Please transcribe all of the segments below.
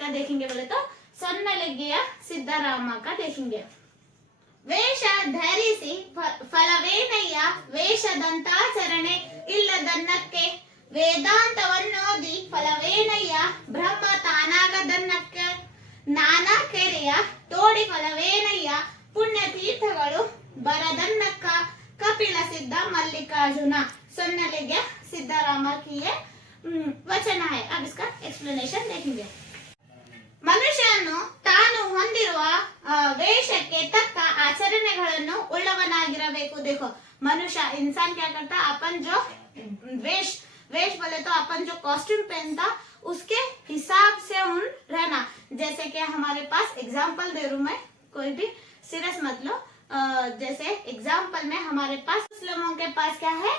किसका देखेंगे बोले तो सन्नलगिय सिद्धराम का देखेंगे। ವೇಷ ಧರಿಸಿ ಫಲವೇನಯ್ಯ ವೇಷದಂತಾಚರಣೆ ಇಲ್ಲದನ್ನಕ್ಕೆ ವೇದಾಂತವನ್ನೋದಿ ಫಲವೇನಯ್ಯ ಬ್ರಹ್ಮ ತಾನಾಗದನ್ನಕ್ಕೆ ನಾನಾ ಕೆರೆಯ ತೋಡಿ ಫಲವೇನಯ್ಯ ಪುಣ್ಯತೀರ್ಥಗಳು ಬರದನ್ನಕ್ಕ कपिल सिद्ध मल्लिकार्जुन सन्नलगिय सिद्धराम की ये वचन है। अब इसका एक्सप्लेनेशन देखेंगे। ಮನುಷ್ಯನು ತಾನು ಹೊಂದಿರುವ ವೇಷಕ್ಕೆ ತಕ್ಕ ಆಚರಣೆಗಳನ್ನು ಉಳ್ಳವನಾಗಿರಬೇಕು। देखो मनुष्य इंसान क्या करता है, अपन जो वेश बोले तो अपन जो कॉस्ट्यूम पहनता उसके हिसाब से उन रहना। जैसे कि हमारे पास एग्जाम्पल दे रू मैं, कोई भी सीरियस मत लो। जैसे एग्जाम्पल में हमारे पास मुस्लिमों के पास क्या है,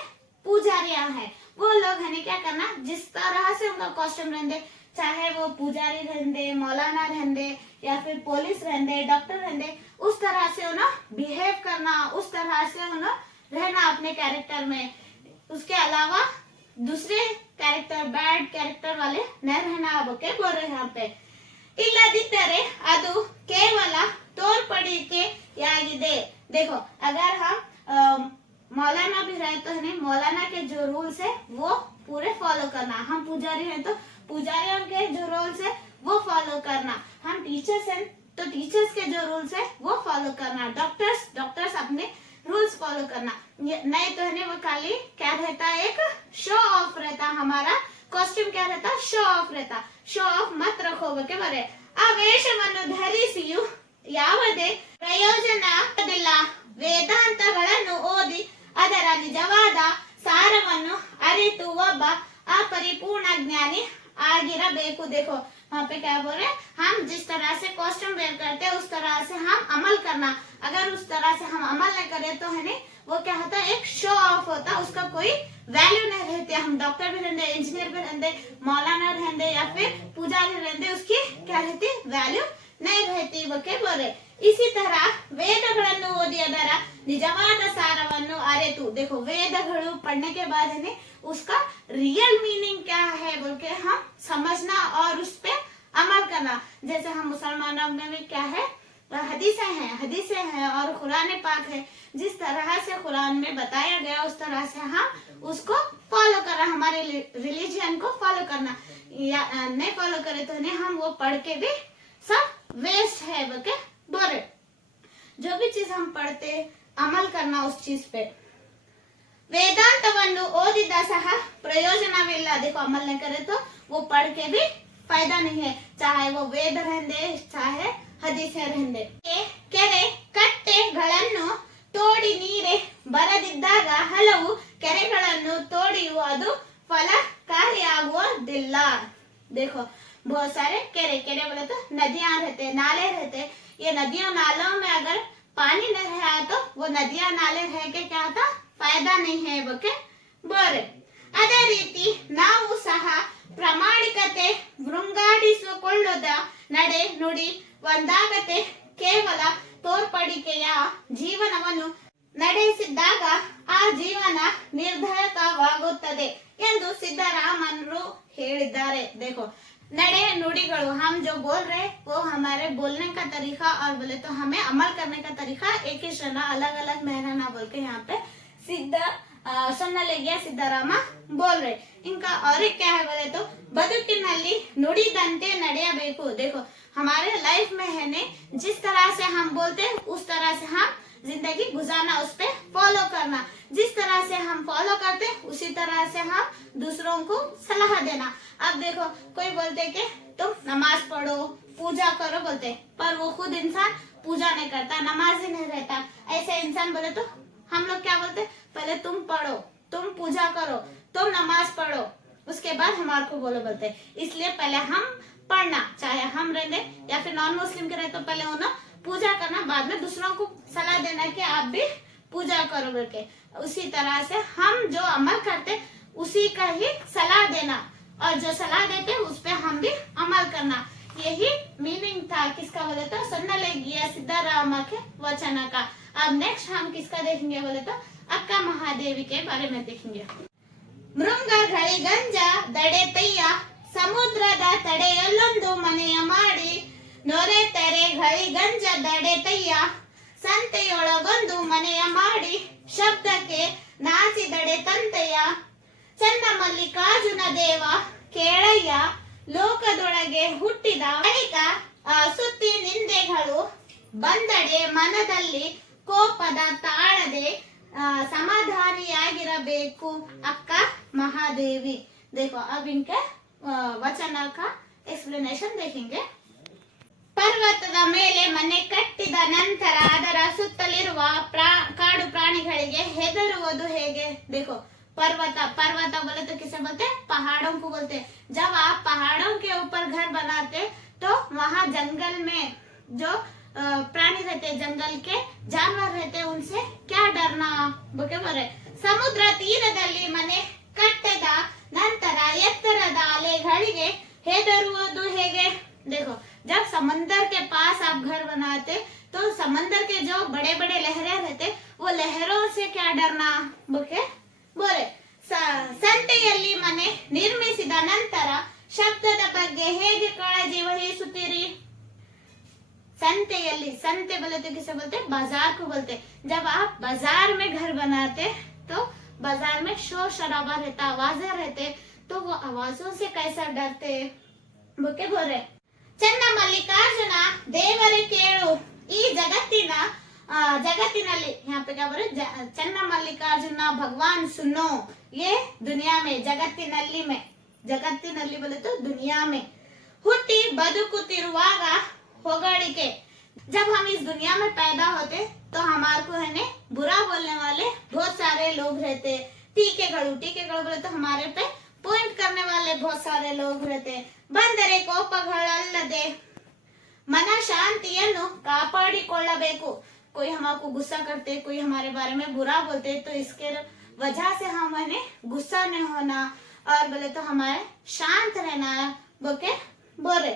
पुजारियां है। वो लोग है क्या करना, जिस तरह से उनका कॉस्ट्यूम रहते, चाहे वो पुजारी रहते, मौलाना रहते या फिर पुलिस रहते, डॉक्टर रहते, उस तरह से उन्हें बिहेव करना, उस तरह से उन्हें रहना अपने कैरेक्टर में। उसके अलावा दूसरे कैरेक्टर बैड कैरेक्टर वाले न रहना बोके बोल रहे हैं यहाँ पे। इಲ್ಲದಿದ್ದರೆ ಅದು ಕೇವಲ तोड़पड़िಕೆಯಾಗಿದೆ। देखो अगर हम मौलाना भी रहे तो है मौलाना के जो रूल्स है वो पूरे फॉलो करना। हम पुजारी हैं तो पुजारियों के जो रूल्स है वो फॉलो करना। हम टीचर्स हैं तो टीचर्स के जो रूल्स है वो फॉलो करना। डॉक्टर्स अपने रूल्स फॉलो करना। नहीं तो है वो खाली क्या रहता, एक शो ऑफ रहता। हमारा कॉस्ट्यूम क्या रहता, शो ऑफ रहता। शो ऑफ मत रखो के बरे। ಆ ವೇಷವನ್ನು ಧರಿಸಿಯೂ ಯಾವುದೇ ಪ್ರಯೋಜನವಿಲ್ಲ। ವೇದಾಂತಗಳನ್ನು ಓದಿ ಅದರ ನಿಜವಾದ ಸಾರವನ್ನು ಅರಿತು ಒಬ್ಬ अपरिपूर्ण ज्ञानी आगिरबेकु। देखो वहाँ पे क्या बोल रहे, हम जिस तरह से कॉस्ट्यूम वेयर करते हैं उस तरह से हम अमल करना। अगर उस तरह से हम अमल नहीं करें तो है नहीं, वो क्या होता है, एक शो ऑफ होता, उसका कोई वैल्यू नहीं रहती। हम डॉक्टर भी रहते, इंजीनियर भी रहते, मौलाना रहते या फिर पुजारी रहते, उसकी क्या रहती, वैल्यू नहीं रहती वो के बोले। इसी तरह ವೇದಗಳನ್ನು ಓದಿ ಅದರ ನಿಜವಾದ ಸಾರವನ್ನು ಅರಿತು। देखो वेदಗಳು पढ़ने के बाद है उसका रियल मीनिंग क्या है बोल के हम समझना और उस पे अमल करना। जैसे हम मुसलमानों में भी क्या है, हदीसें हैं और कुरान पाक है। जिस तरह से कुरान में बताया गया उस तरह से हम उसको फॉलो करना, हमारे रिलीजन को फॉलो करना। या नहीं फॉलो करे तो नहीं, हम वो पढ़ के भी सब वेस्ट है बोल के बोले। जो भी चीज हम पढ़ते अमल करना उस चीज पे। ವೇದಾಂತವನ್ನು ಓದಿದ ಸಹ ಪ್ರಯೋಜನವಿಲ್ಲ। देखो अमल नहीं करे तो वो पढ़ के भी फायदा नहीं है, चाहे वो वेद रहने चाहे हदीसें रहने। ಕೆರೆ ಕಟ್ಟೆಗಳನ್ನು ತೋಡಿ ನೀರೇ ಬರದಿದ್ದಾಗ ಹಲವು ಕೆರೆಗಳನ್ನು ತೋಡಿಯುವುದು ಫಲಕಾರಿಯಾಗುವುದಿಲ್ಲ। देखो बहुत सारे केरे बोले तो नदियां रहते, नाले रहते। ये नदियों नालों में अगर पानी नहीं रहा तो वो नदियां नाले रह के क्या होता, फायदा नहीं है बोके बोरे। ಅದೇ ರೀತಿ ನಾವು ಸಹ ಪ್ರಾಮಾಣಿಕತೆ ವೃಂಗಾಡಿಸಿಕೊಳ್ಳುವುದ ನಡೆ ನುಡಿ ಒಂದಾಗತೆ ಕೇವಲ ತೋರ್ಪಡಿಕೆಯ ಜೀವನವನ್ನು ನಡೆಸಿದಾಗ ಆ ಜೀವನ ನಿರ್ಧಾರಕವಾಗುತ್ತದೆ ಎಂದು ಸಿದ್ದರಾಮರು ಹೇಳಿದ್ದಾರೆ। देखो नड़े नुड़ीಗಳು हम जो बोल रहे वो हमारे बोलने का तरीका और बोले तो हमें अमल करने का तरीका एक ही रहना, अलग अलग नहीं रहना बोल के यहाँ पे ಸನ್ನಲಗಿಯ ಸಿದ್ದರಾಮ बोल रहे। इनका और एक क्या है बोले तो ಬದುಕಿನಲ್ಲಿ ನುಡಿದಂತೆ ನಡೆಯಬೇಕು। देखो हमारे लाइफ में है ने जिस तरह से हम बोलते उस तरह से हम जिंदगी गुजारना, उस पे फॉलो करना। जिस तरह से हम फॉलो करते उसी तरह से हम दूसरों को सलाह देना। अब देखो कोई बोलते कि तुम नमाज पढ़ो, पूजा करो बोलते, पर वो खुद इंसान पूजा नहीं करता, नमाज ही नहीं रहता। ऐसे इंसान बोले तो हम लोग क्या बोलते, पहले तुम पढ़ो, तुम पूजा करो, तुम नमाज पढ़ो, उसके बाद हमारे को बोलो बोलते। इसलिए पहले हम पढ़ना, चाहे हम रहते या फिर नॉन मुस्लिम के रहे तो पहले उन्हें पूजा करना, बाद में दूसरों को सलाह देना कि आप भी पूजा करो बोल के। उसी तरह से हम जो अमल करते उसी का ही सलाह देना और जो सलाह देते उस पे हम भी अमल करना। यही मीनिंग था किसका बोले तो सन्नलगिय सिद्धराम के वचन का। अब नेक्स्ट हम किसका देखेंगे बोले तो अक्का महादेवी के बारे में देखेंगे। ಮೃಂಗಗಳಿಗಂಜ ದಡೆ ತಯ್ಯ ಸಮುದ್ರದ ತಡೆಯಲ್ಲೊಂದು ಮನೆಯ ನೊರೆ ತೆರೆ ಗಳಿಗಂಜ ದಡೆತಯ್ಯ ಸಂತೆಯೊಳಗೊಂದು ಮನೆಯ ಮಾಡಿ ಶಬ್ದಕ್ಕೆ ನಾಚಿದಡೆ ತಂತೆಯ ಚನ್ನ ಮಲ್ಲಿಕಾರ್ಜುನ ದೇವ ಕೇಳಯ್ಯ ಲೋಕದೊಳಗೆ ಹುಟ್ಟಿದ ಬಳಿಕ ಸುತ್ತಿ ನಿಂದೆಗಳು ಬಂದಡೆ ಮನದಲ್ಲಿ ಕೋಪದ ತಾಳದೆ समाधानियागिरबेकु अक्का महादेवी। देखो अब इनके वचन का एक्सप्लेनेशन देखेंगे। पर्वतದ ಮೇಲೆ ಮನೆ ಕಟ್ಟಿದ ನಂತರ ಅದರ ಸುತ್ತಲಿರುವ ಕಾಡು ಪ್ರಾಣಿಗಳಿಗೆ ಹೆದರುವುದು ಹೇಗೆ? देखो पर्वत पर्वत बोले तो किसे बोलते हैं? पहाड़ों को बोलते हैं। जब आप पहाड़ों के ऊपर घर बनाते तो वहाँ जंगल में जो प्राणी रहते, जंगल के जानवर रहते, उनसे क्या डरना बोके बोले। ಸಮುದ್ರ ತೀರದಲ್ಲಿ ಮನೆ ಕಟ್ಟಿದ ನಂತರ ಎತ್ತರದ ಅಲೆಗಳಿಗೆ ಹೆದರುವುದು ಹೇಗೆ? देखो जब समंदर के पास आप घर बनाते तो समंदर के जो बड़े बड़े लहरें रहते, वो लहरों से क्या डरना बोके बोले। ಸಂತೆಯಲ್ಲಿ ಮನೆ ನಿರ್ಮಿಸಿದ ನಂತರ ಶಬ್ದದ ಬಗ್ಗೆ ಹೇಗೆ ಕಾಳಜಿ ವಹಿಸುತ್ತೀರಿ? संतेयल्ली, संते बोले तो किसे बोलते? बाजार को बोलते। जब आप बाजार में घर बनाते तो बाजार में शोर शराबा रहता, आवाजें रहते, तो वो आवाजों से कैसा डरते बोके बोल रहे। चन्न मल्लिकार्जुन देवरे केळु ई जगत्तिनल्ली, यहाँ पे क्या बोल रहे? चन्न मल्लिकार्जुन भगवान सुनो, ये दुनिया में जगत्तिनल्ली में, जगत्तिनल्ली बोले तो दुनिया में हुट्टी बदुकुತ್ತಿರುವಾಗ होगाड़िके। जब हम इस दुनिया में पैदा होते तो हमारे को है ने बुरा बोलने वाले बहुत सारे लोग रहते। टीकेಗಳು बोले तो हमारे पे पॉइंट करने वाले बहुत सारे लोग रहते। ಬಂದರೆ ಕೋಪಗಳಲ್ಲದೆ मन शांतिಯನ್ನು ಕಾಪಾಡಿಕೊಳ್ಳಬೇಕು। कोई हमको गुस्सा करते, कोई हमारे बारे में बुरा बोलते, तो इसके वजह से हमें गुस्सा नहीं होना और बोले तो हमारे शांत रहना बोके बोले।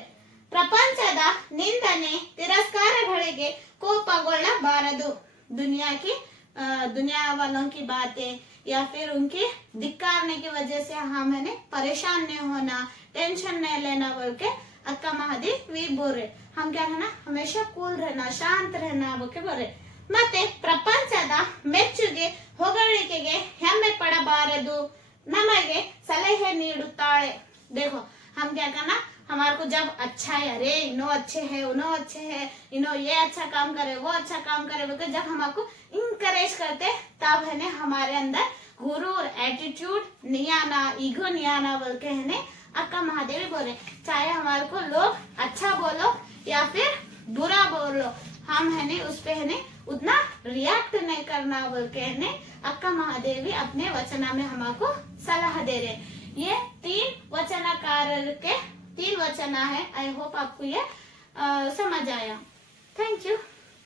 प्रपंचದ निंदने तिरस्कारಗಳಿಗೆ ಕೋಪಗೊಳ್ಳಬಾರದು। दुनिया वालों की बातें या फिर उनके धिक्कारने की वजह से हमें परेशान नहीं होना, टेंशन नहीं लेना बोल के अक्का महादेवी बोल रहे। हम क्या रहना? हमेशा कूल रहना, शांत रहना बोके बोल रहे। ಮತ್ತೆ ಪ್ರಪಂಚದ ಮೆಚ್ಚುಗೆ ಹೊಗಳಿಕೆಗೆ ಹೆಮ್ಮೆ ಪಡಬಾರದು, ನಮಗೆ ಸಲಹೆ ನೀಡುತ್ತಾಳೆ। देखो हम क्या करना? हमारे को जब अच्छा है, अरे इनो अच्छे है, उनो अच्छे है, इनो ये अच्छा काम करे, वो अच्छा काम करे बोलकर जब हमको इंकरेज करते, तब है ने हमारे अंदर गुरूर एटीट्यूड नहीं आना, ईगो नहीं आना बोल के है ने अक्का महादेवी बोले। चाहे हमारे को लोग अच्छा बोलो या फिर बुरा बोलो, हम है ने उस पे है ने उतना रिएक्ट नहीं करना बोल के है ने अक्का महादेवी अपने वचना में हमको सलाह दे रहे। ये 3 वचनकारर के 3 वचना है। आई होप आपको ये समझ आया। Thank you.